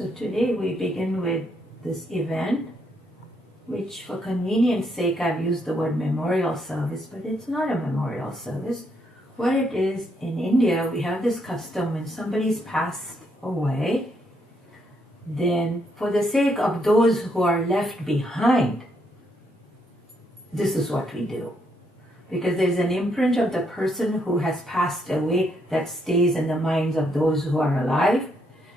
So today we begin with this event, which for convenience sake I've used the word memorial service, but it's not a memorial service. What it is, in India, we have this custom when somebody's passed away, then for the sake of those who are left behind, this is what we do. Because there's an imprint of the person who has passed away that stays in the minds of those who are alive.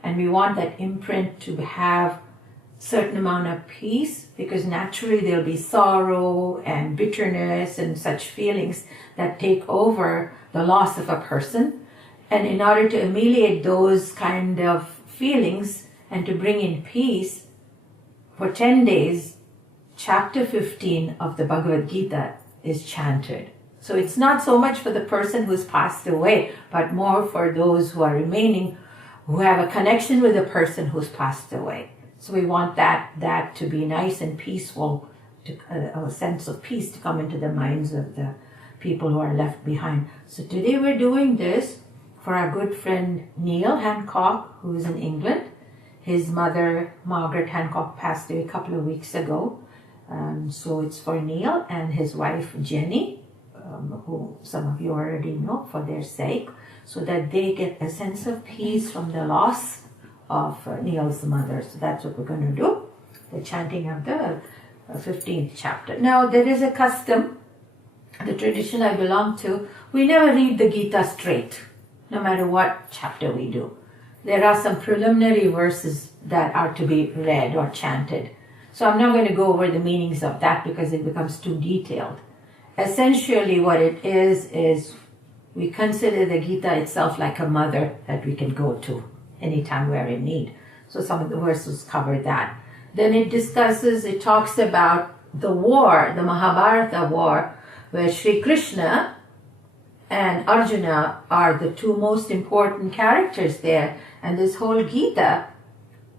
And we want that imprint to have certain amount of peace, because naturally there'll be sorrow and bitterness and such feelings that take over the loss of a person. And in order to ameliorate those kind of feelings and to bring in peace, for 10 days, chapter 15 of the Bhagavad-Gita is chanted. So it's not so much for the person who's passed away, but more for those who are remaining, who have a connection with the person who's passed away. So we want that to be nice and peaceful, a sense of peace to come into the minds of the people who are left behind. So today we're doing this for our good friend Neil Hancock, who is in England. His mother, Margaret Hancock, passed away a couple of weeks ago. So it's for Neil and his wife Jenny, who some of you already know, for their sake, so that they get a sense of peace from the loss of Neil's mother. So that's what we're going to do, the chanting of the 15th chapter. Now, there is a custom, the tradition I belong to, we never read the Gita straight, no matter what chapter we do. There are some preliminary verses that are to be read or chanted. So I'm not going to go over the meanings of that because it becomes too detailed. Essentially what it is we consider the Gita itself like a mother that we can go to anytime we're in need. So some of the verses cover that. Then it talks about the war, the Mahabharata war, where Sri Krishna and Arjuna are the two most important characters there. And this whole Gita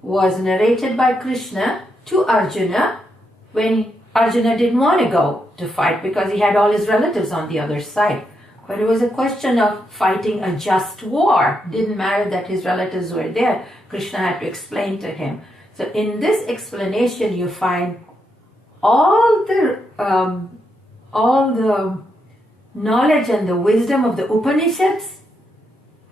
was narrated by Krishna to Arjuna when Arjuna didn't want to go to fight because he had all his relatives on the other side. But it was a question of fighting a just war. Didn't matter that his relatives were there. Krishna had to explain to him. So in this explanation, you find all the knowledge and the wisdom of the Upanishads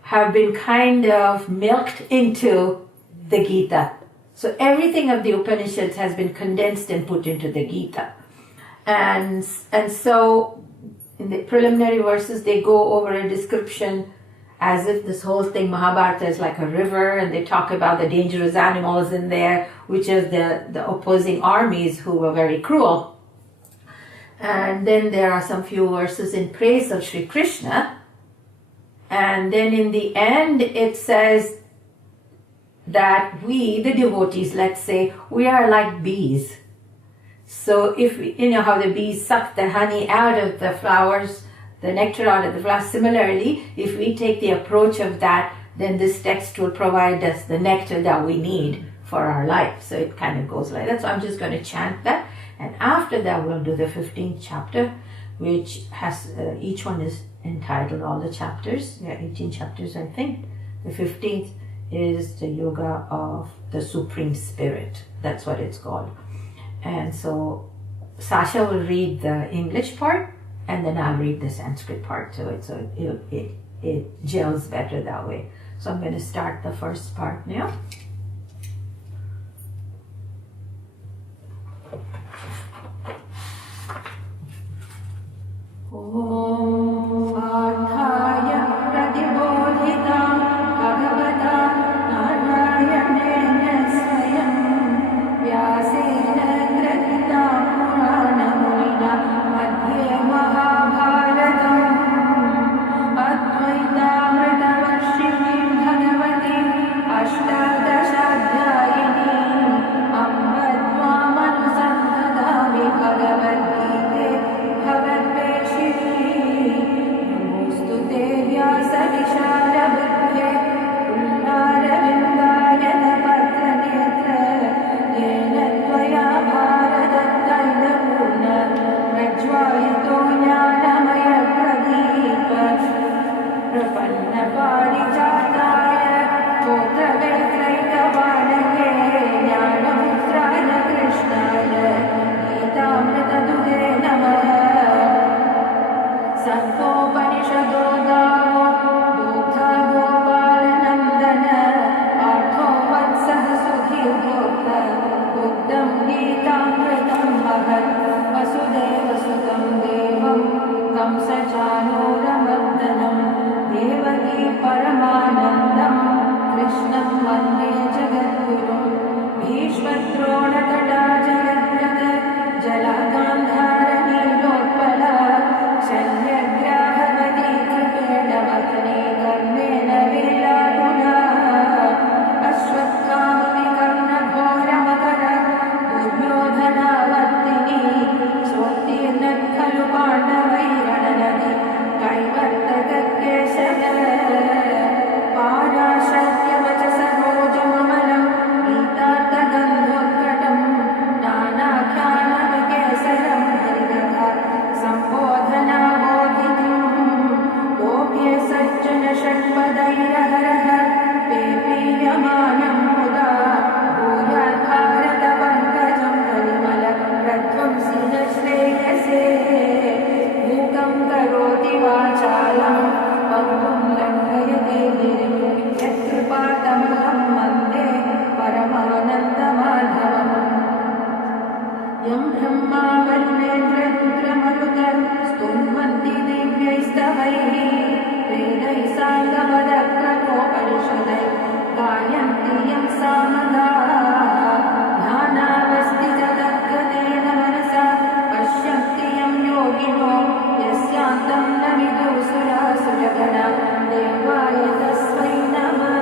have been kind of milked into the Gita. So everything of the Upanishads has been condensed and put into the Gita. And so in the preliminary verses, they go over a description as if this whole thing, Mahabharata, is like a river, and they talk about the dangerous animals in there, which is the opposing armies who were very cruel. And then there are some few verses in praise of Sri Krishna. And then in the end, it says that we, the devotees, let's say, we are like bees. So if you know how the bees suck the honey out of the flowers, the nectar out of the flowers, similarly, if we take the approach of that, then this text will provide us the nectar that we need for our life. So it kind of goes like that. So I'm just going to chant that. And after that, we'll do the 15th chapter, which has, each one is entitled, all the chapters. There are 18 chapters, I think. The 15th is the Yoga of the Supreme Spirit. That's what it's called. And so Sasha will read the English part, and then I'll read the Sanskrit part to it. So it gels better that way. So I'm going to start the first part now. Om Adhaya Pratibodhita Bhagavata Narayana Swayam Vyasena Gratita Purana Mulina Madhye Mahabharatam Advaita Mritavarshini Bhagavati Ashtadashadhyayini Ambatva Manusandadami Bhagavad-Gita Bhagavad-Veshini Namostute Vyasa-Vishara-Buddhe Ullara-Vindayana-Patra-Netra Yena Tvaya Bharata-Taila-Purna Prajvayato Jnanamaya-Pradipa Prapanna-Parijataya Totra-Vetraita-Vanage परमानन्दं कृष्णं वन्दे जगद्गुरुं भीष्मद्रोणतटा जयद्रथ जलगान्धारनीलोत्पला शल्यग्राहवती कृपेण वदने कर्मेण वेलाकुला अश्वत्थामविकर्णघोरमकर दुर्योधनावर्तिनी सोत्तीर्णः खलु पाण्डवैरणनदि कैवर्तककेशव पाराशर्यवचसरोजममलं गीतार्थगन्धोत्कटं नानाख्यानकेसरं हरिकथा सम्बोधनाबोधितं लोके सज्जन षट्पदैरहरः पेपीयमानं मुदा भूयाद्भारतपङ्कजं परिमलप्रध्वंसिन श्रेयसे मूकं करोति वाचालं पङ्गुं लङ्घयते गिरिं यत्कृपातमहं वन्दे परमानन्दमाधवम् यं ब्रह्मा वरुणेन्द्ररुद्रमरुतः स्तुन्वन्ति दिव्यैस्तवैः वेदैः साङ्गपदक्रमोपनिषदैः गायन्ति यं सामगाः ध्यानावस्थिततद्गतेन मनसा पश्यन्ति यं योगिनो यस्यान्तं न विदुसुरासुरगणा देवाय तस्मै नमः.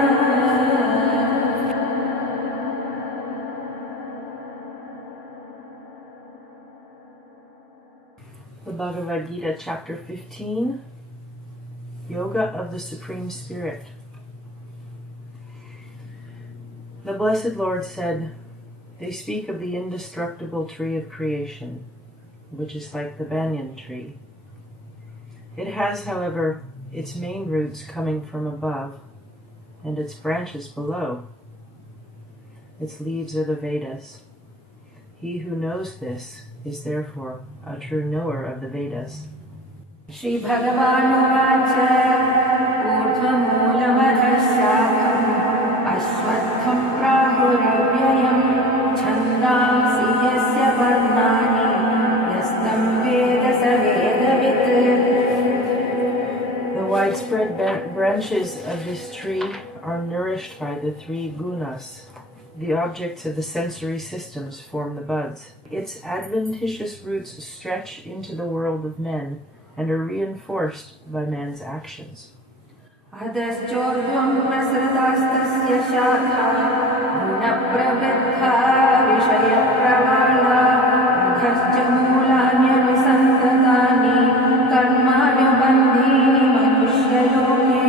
The Bhagavad Gita, Chapter 15, Yoga of the Supreme Spirit. The Blessed Lord said, "They speak of the indestructible tree of creation, which is like the banyan tree. It has, however, its main roots coming from above, and its branches below. Its leaves are the Vedas. He who knows this is therefore a true knower of the Vedas." Shri Bhagavanuvāca ūrdhvamūlamadhः शाखम् अश्वत्थं प्राहुरव्ययं छन्दांसि यस्य पर्णानि यस्तं वेद स वेदवित्. The widespread branches of this tree are nourished by the three gunas. The objects of the sensory systems form the buds. Its adventitious roots stretch into the world of men and are reinforced by man's actions. अधश्चोर्ध्वं प्रसृतास्तस्य शाखा गुणप्रवृद्धा विषयप्रवाला अधश्च मूलान्यनुसन्ततानि कर्मानुबन्धीनि मनुष्यलोके.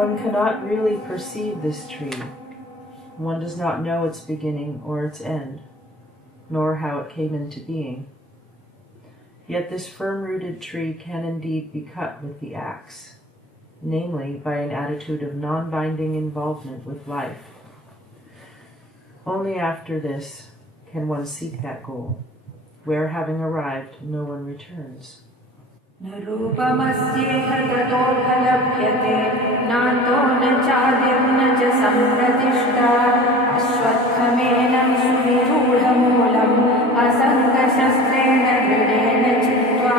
One cannot really perceive this tree. One does not know its beginning or its end, nor how it came into being. Yet this firm-rooted tree can indeed be cut with the axe, namely by an attitude of non-binding involvement with life. Only after this can one seek that goal, where having arrived, no one returns. न रूपमस्येह ततोपलभ्यते नान्तो न चादिर्न च सम्प्रतिष्ठा अश्वत्थमेनं सुविरूढमूलम् असङ्गशस्त्रेण दृढेन चित्वा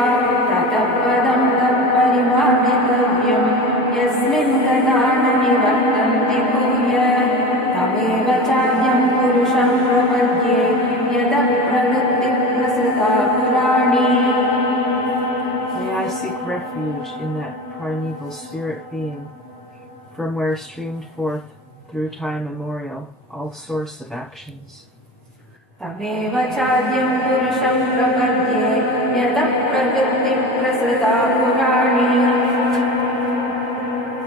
ततः पदं तत्परिमार्गितव्यं यस्मिन् गता न निवर्तन्ति भूय तमेव चाद्यं पुरुषं प्रपद्ये यतः प्रवृत्तिः प्रसृता पुराणी. I seek refuge in that primeval spirit being, from where streamed forth through time immemorial all source of actions. तमेव चाद्यं पुरुषं प्रपद्ये यतः प्रवृत्तिः प्रसृता पुराणी.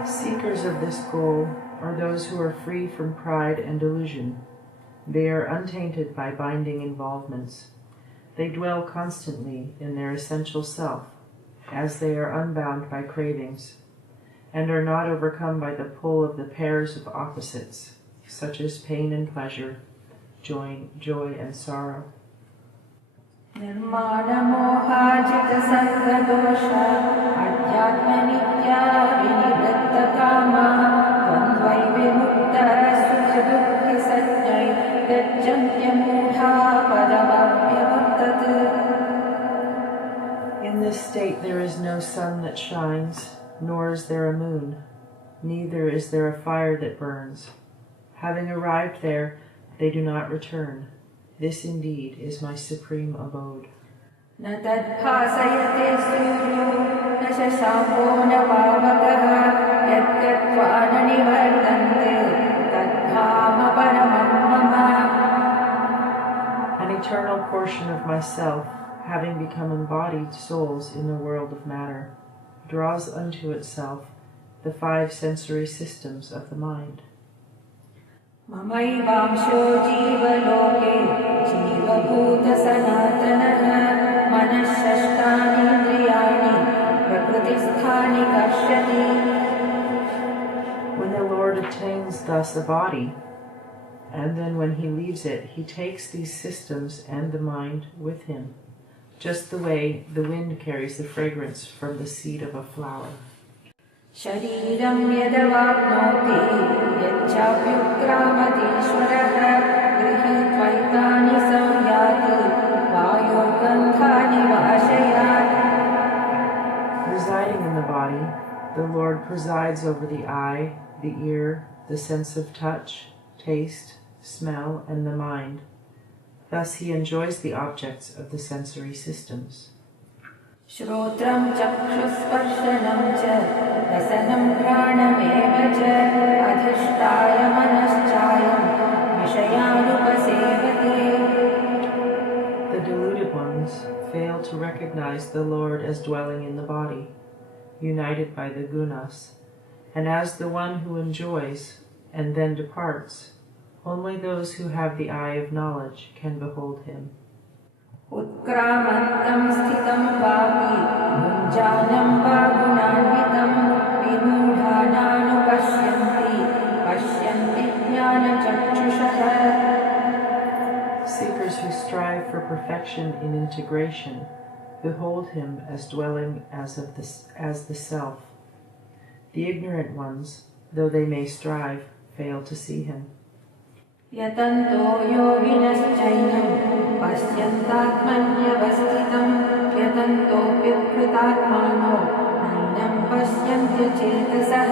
Seekers of this goal are those who are free from pride and delusion. They are untainted by binding involvements. They dwell constantly in their essential self, as they are unbound by cravings, and are not overcome by the pull of the pairs of opposites, such as pain and pleasure, joy and sorrow. निर्माणमोहाजितसर्गदोषा अध्यात्मनित्या विनिवृत्तकामा द्वन्द्वैर्विमुक्तः सुखदुःखसञ्ज्ञै गच्छन्त्यमूढा पदमव्यवर्तत्. In this state there is no sun that shines, nor is there a moon, neither is there a fire that burns. Having arrived there, they do not return. This indeed is my supreme abode. न तद्भासयते सूर्यो न शशाङ्को न पावकः यद्गत्वा न निवर्तन्ते तद्धाम परमं मम. An eternal portion of myself, having become embodied souls in the world of matter, draws unto itself the 5 sensory systems of the mind. ममैवांशो जीवलोके जीवभूतसनातनः मनःषष्ठानीन्द्रियाणि प्रकृतिस्थानि कर्षति. When the Lord attains thus a body, and then when he leaves it, he takes these systems and the mind with him, just the way the wind carries the fragrance from the seed of a flower. शरीरं यदवाप्नोति यच्चाप्युत्क्रामतीश्वरः गृहीत्वैतानि संयाति वायुर्गन्धानि वाशयात्. Residing in the body, the Lord presides over the eye, the ear, the sense of touch, taste, smell, and the mind. Thus he enjoys the objects of the sensory systems. श्रोत्रं चक्षुस्पर्शनं च रसनं घ्राणमेव च अधिष्ठाय मनश्चायं विषयानुपसेवते. The deluded ones fail to recognize the Lord as dwelling in the body, united by the gunas, and as the one who enjoys and then departs. Only those who have the eye of knowledge can behold him. उत्क्रामन्तं स्थितं वापि भुञ्जानं वा गुणान्वितं विमूढानानुपश्यन्ति पश्यन्ति ज्ञानचक्षुषः. Seekers who strive for perfection in integration behold him as dwelling as the self. The ignorant ones, though they may strive, fail to see him. यतन्तो योगिनश्चैनं पश्यन्तात्मन्यवस्थितं यतन्तोऽप्युत्कृतात्मानो नैनं पश्यन्ति चेतसः.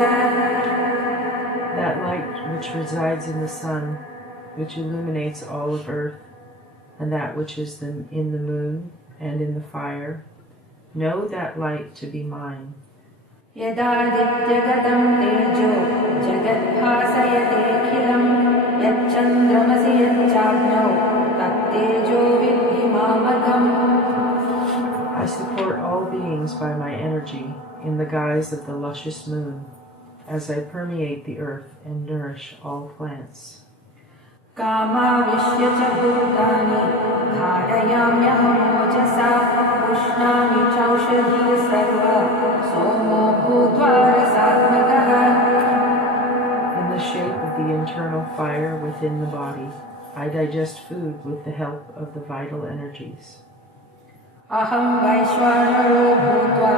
That light which resides in the sun, which illuminates all of earth, and that which is in the moon and in the fire, know that light to be mine. यदादित्यगतं तेजो जगद्भासयतेऽखिलं यच्चन्द्रमसि यच्चाग्नौ तत्तेजो विद्धि मामकम्. I support all beings by my energy in the guise of the luscious moon, as I permeate the earth and nourish all plants. कामाविश्य च भूतानि धारयाम्यहमोजसा पुष्णामि चौषधी सर्व सोमो भूत्वा रसात्मकः. In the shape of the internal fire within the body, I digest food with the help of the vital energies. अहं वैश्वानरो भूत्वा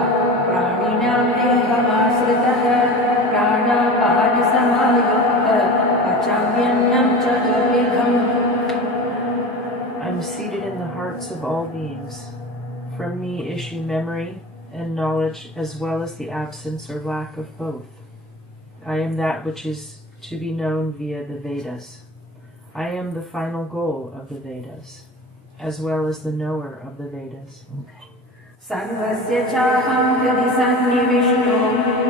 प्राणिनां देहमाश्रितः प्राणापानसमायुक्तः पचाम्यन्नं चतुर्विधम्. I am seated in the hearts of all beings. From me issue memory and knowledge as well as the absence or lack of both. I am that which is to be known via the Vedas. I am the final goal of the Vedas, as well as the knower of the Vedas. सर्वस्य चाहं हृदि सन्निविष्टो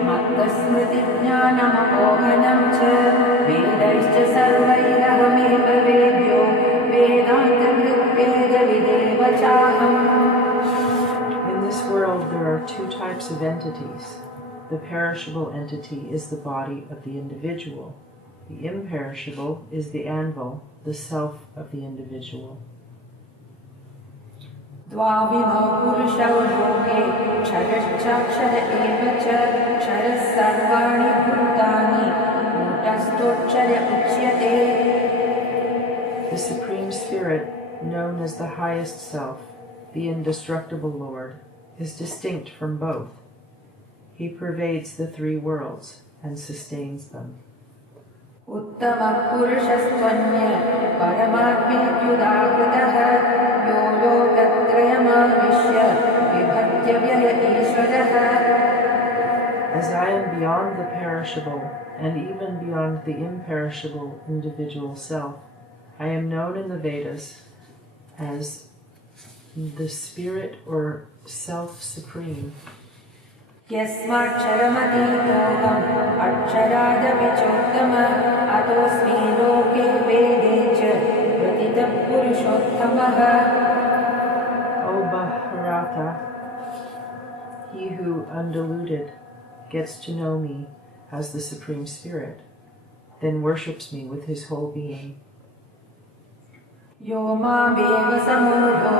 मत्तस्मृतिज्ञानमपोहनं च वेदैश्च सर्वैरहमेव वेद्यो वेदान्तकृद्वेदविदेव चाहम्. In this world there are 2 types of entities. The perishable entity is the body of the individual. The imperishable is the anvil, the self of the individual. द्वाविमौ पुरुषौ लोके क्षरश्चाक्षर एव च क्षरः सर्वाणि भूतानि कूटस्थोऽक्षर उच्यते. The Supreme Spirit, known as the highest self, the indestructible Lord, is distinct from both. He pervades the 3 worlds and sustains them. उत्तमः पुरुषस्त्वन्य परमात्मेत्युदाहृतः यो लोकत्रयमाविश्य विभज्य व्यय ईश्वरः. As I am beyond the perishable and even beyond the imperishable individual self, I am known in the Vedas as the Spirit or Self-Supreme. यस्माक्षरमतीतोऽहम् अक्षरादपि चोत्तमः अतोऽस्मि लोके वेदे च प्रतितः पुरुषोत्तमः. O Bharata, he who undiluted gets to know me as the Supreme Spirit, then worships me with his whole being. यो मामेव सम्मूढो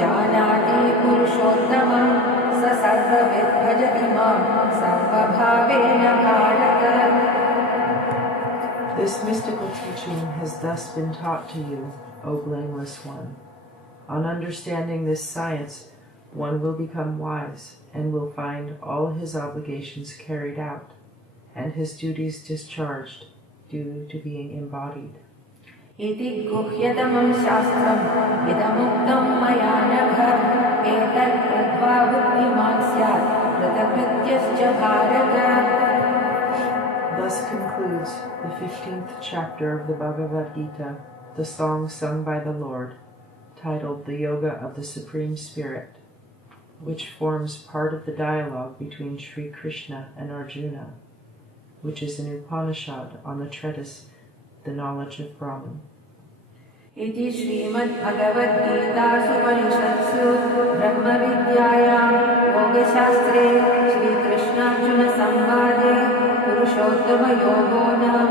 जानाति पुरुषोत्तमं स सर्वविद् भजति मां सर्वभावेन Bharat. This mystical teaching has thus been taught to you, O blameless one. On understanding this science, one will become wise and will find all his obligations carried out and his duties discharged due to being embodied. इति गुह्यतमं शास्त्रम् इदमुक्तं मया नघ एतत् कृत्वा बुद्धिमान् स्यात् कृतकृत्यश्च Bharat. Thus concludes the 15th chapter of the Bhagavad Gita, the song sung by the Lord, titled The Yoga of the Supreme Spirit, which forms part of the dialogue between Sri Krishna and Arjuna, which is an Upanishad on the treatise The Knowledge of Brahman. इति श्रीमद्भगवद्गीतासूपनिषत्सु ब्रह्मविद्यायां योगशास्त्रे श्रीकृष्णार्जुनसंवादे पुरुषोत्तमयोगो नाम